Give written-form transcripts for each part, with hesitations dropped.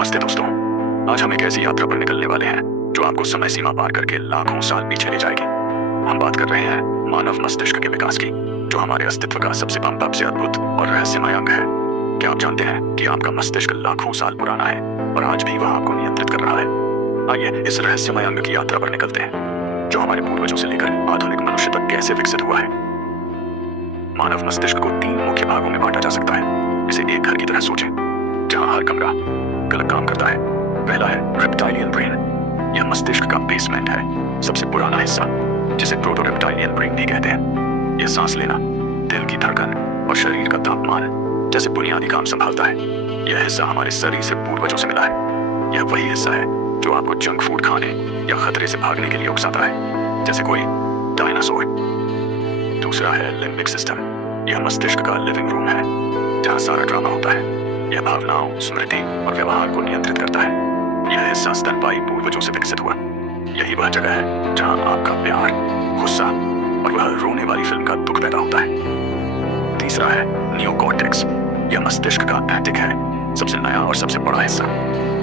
नमस्ते दोस्तों। आज हम एक ऐसी यात्रा पर निकलने वाले हैं जो आपको समय सीमा पार करके लाखों साल पीछे ले जाएगी। हम बात कर रहे हैं मानव मस्तिष्क के विकास की, जो हमारे अस्तित्व का सबसे सबसे अद्भुत और रहस्यमय अंग है। क्या आप जानते हैं कि आपका मस्तिष्क लाखों साल पुराना है और आज भी वह आपको नियंत्रित कर रहा है? आइए इस रहस्यमय अंग की यात्रा पर निकलते हैं, जो हमारे पूर्वजों से लेकर आधुनिक मनुष्य तक कैसे विकसित हुआ है। मानव मस्तिष्क को 3 मुख्य भागों में बांटा जा सकता है। इसे एक घर की तरह सोचें, जहां हर कमरा अलग काम करता है। पहला है रेप्टाइलियन ब्रेन। यह मस्तिष्क का बेसमेंट है, सबसे पुराना हिस्सा, जिसे प्रोटो रेप्टाइलियन ब्रेन भी कहते हैं। यह सांस लेना, दिल की धड़कन और शरीर का तापमान जैसे बुनियादी काम संभालता है। यह हिस्सा हमारे शरीर से पूर्वजों से मिला है। यह वही हिस्सा है जो आपको जंक फूड खाने या खतरे से भागने के लिए उकसाता है, जैसे कोई डायनासोर। दूसरा है लिम्बिक सिस्टम। यह मस्तिष्क का लिविंग रूम है, जहाँ सारा ड्रामा होता है। यह भावनाओं, स्मृति और व्यवहार को नियंत्रित करता है। यह हिस्सा स्तनपायी पूर्वजों से विकसित हुआ। यही वह जगह है जहाँ आपका प्यार, गुस्सा और वह रोने वाली फिल्म का दुख पैदा होता है। तीसरा है नियोकॉर्टेक्स। यह मस्तिष्क का एंटिक है, सबसे नया और सबसे बड़ा हिस्सा।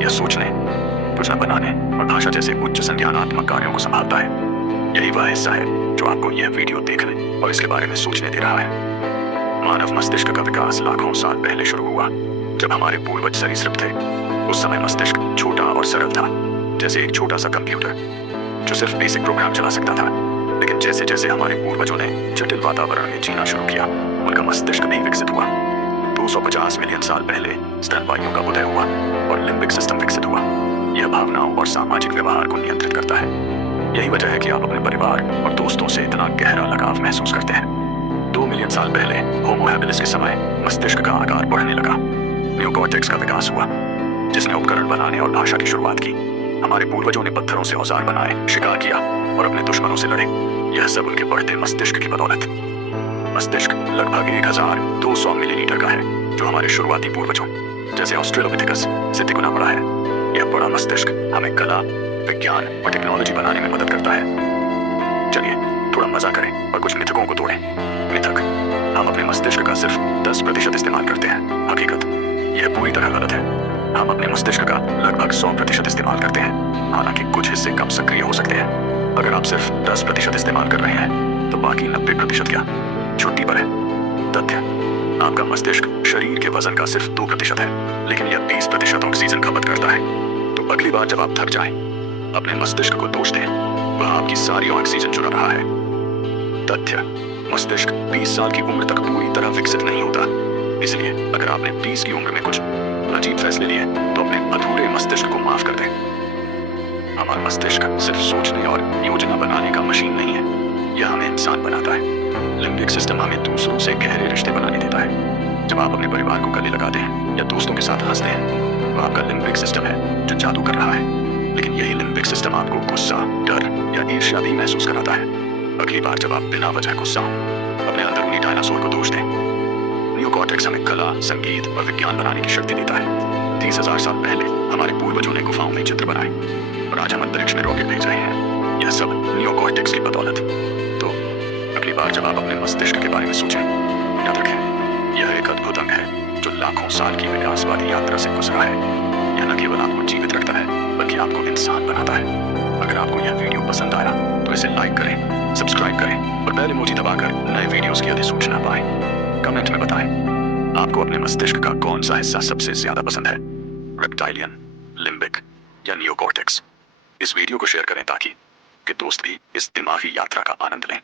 यह सोचने, योजना बनाने और भाषा जैसे उच्च संज्ञानात्मक कार्यों को संभालता है। यही वह हिस्सा है जो आपको यह वीडियो देखने और इसके बारे में सोचने दे रहा है। मानव मस्तिष्क का विकास लाखों साल पहले शुरू हुआ, जब हमारे पूर्वज सरीसृप थे। उस समय मस्तिष्क छोटा और सरल था, जैसे एक छोटा सा कंप्यूटर जो सिर्फ बेसिक प्रोग्राम चला सकता था। लेकिन जैसे जैसे हमारे पूर्वजों ने जटिल वातावरण में जीना शुरू किया, उनका मस्तिष्क भी विकसित हुआ। 250 मिलियन साल पहले स्तनपाइयों का उदय हुआ और लिम्बिक सिस्टम विकसित हुआ। यह भावनाओं और सामाजिक व्यवहार को नियंत्रित करता है। यही वजह है कि आप अपने परिवार और दोस्तों से इतना गहरा लगाव महसूस करते हैं। 2 मिलियन साल पहले होमो हैबिलिस के समय मस्तिष्क का आकार बढ़ने लगा। नियोकॉर्टेक्स का विकास हुआ, जिसने उपकरण बनाने और भाषा की शुरुआत की। हमारे पूर्वजों ने पत्थरों से औजार बनाए, शिकार किया और अपने दुश्मनों से लड़े। यह सब उनके बढ़ते मस्तिष्क की बदौलत। मस्तिष्क लगभग 1200 मिलीलीटर का है, जो हमारे शुरुआती पूर्वजों जैसे ऑस्ट्रेलोपिथेकस से तिगुना बड़ा है। यह बड़ा मस्तिष्क हमें कला, विज्ञान और टेक्नोलॉजी बनाने में मदद करता है। चलिए थोड़ा मजा करें और कुछ मिथकों को तोड़ें। मिथक: हम अपने मस्तिष्क का सिर्फ 10% इस्तेमाल करते हैं। हकीकत: यह पूरी तरह गलत है। हम अपने मस्तिष्क का लगभग 100% इस्तेमाल करते हैं, हालांकि कुछ हिस्से कम सक्रिय हो सकते हैं। अगर आप सिर्फ 10% इस्तेमाल कर रहे हैं, तो बाकी 90% क्या छुट्टी पर है? तथ्य: आपका मस्तिष्क शरीर के वजन का सिर्फ 2% है, लेकिन यह 20% ऑक्सीजन खपत करता है। तो अगली बार जब आप थक जाएं, अपने मस्तिष्क को दोष दें, वह आपकी सारी ऑक्सीजन चुरा रहा है। तथ्य: मस्तिष्क 20 साल की उम्र तक पूरी तरह विकसित नहीं होता। इसलिए अगर आपने 20 की उम्र में कुछ अजीब फैसले लिए, तो अपने अधूरे मस्तिष्क को माफ कर दें। हमारा मस्तिष्क सिर्फ सोचने और योजना बनाने का मशीन नहीं है, यह हमें इंसान बनाता है। लिम्बिक सिस्टम हमें दूसरों से गहरे रिश्ते बनाने देता है। जब आप अपने परिवार को गले लगाते हैं या दोस्तों के साथ हंसते हैं, वह आपका लिम्बिक सिस्टम है जो जादू कर रहा है। लेकिन यही लिम्बिक सिस्टम आपको गुस्सा, डर या ईर्ष्या भी महसूस कराता है। अगली बार जब आप बिना वजह गुस्सा हो, अपने अंदरूनी डायनासोर को दोष दें। नियोकॉर्टेक्स हमें कला, संगीत और विज्ञान बनाने की शक्ति देता है। 30,000 साल पहले हमारे पूर्वजों ने गुफाओं में चित्र बनाए और आज हम अंतरिक्ष में रॉकेट भेज रहे हैं। यह सब नियोकॉर्टेक्स की बदौलत। तो अगली बार जब आप अपने मस्तिष्क के बारे में सोचें, याद रखें, यह एक अद्भुत अंग है जो लाखों साल की विकासवादी यात्रा से गुजरा है। यह न केवल आपको जीवित रखता है, बल्कि आपको इंसान बनाता है। अगर आपको यह वीडियो पसंद आया तो इसे लाइक करें, सब्सक्राइब करें और बेल इमोजी दबाकर नए वीडियोस की अधिसूचना पाएं। कमेंट में बताएं, आपको अपने मस्तिष्क का कौन सा हिस्सा सबसे ज्यादा पसंद है, रेप्टाइलियन, लिम्बिक या नियोकॉर्टेक्स। इस वीडियो को शेयर करें ताकि दोस्त भी इस दिमागी यात्रा का आनंद लें।